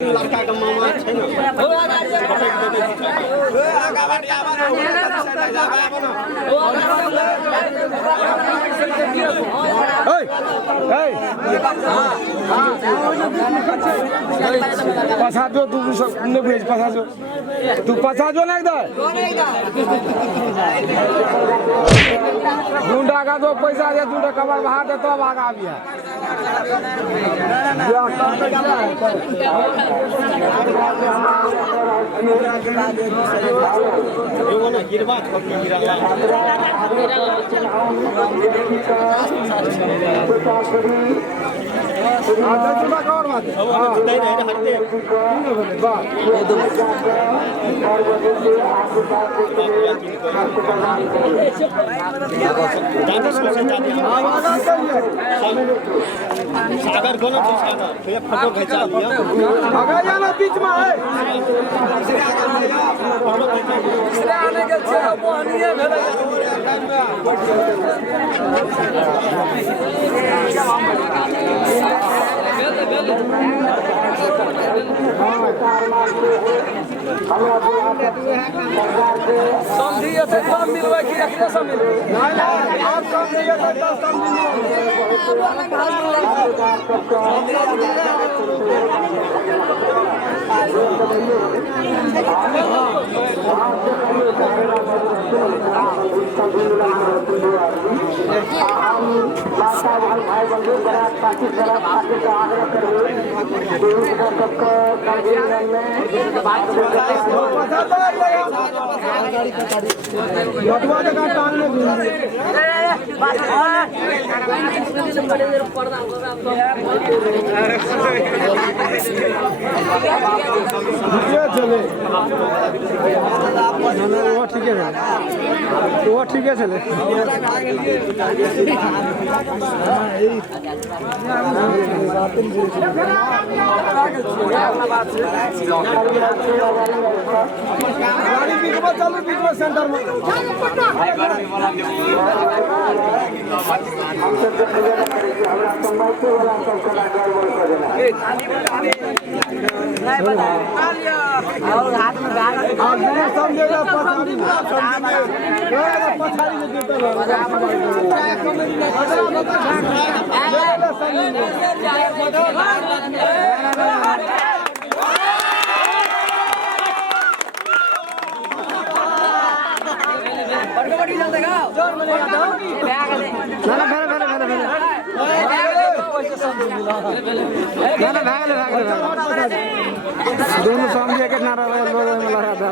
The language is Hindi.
लड़का का मामा छै न पसाजो तू ने भेज पसाजो तू पसाजो ना इधर गुंडा का तो पैसा दे गुंडा कबर बाहर दे तो भागा भी है गिरवा छोटी गिरा सागर को ना फोटो खींचा लिया आगे जाना बीच में है आने के छे मोहनिए भेले समझिए तो कम मिलवे कि एकरे से मिलवे नहीं आप कम दिए तो 10 कम चले वो ठीक है चले गाड़ी बीच में चलो बीच में सेंटर में और हाथ में समझेगा पछाड़ी में देता दोनों समझे के नारा लगा था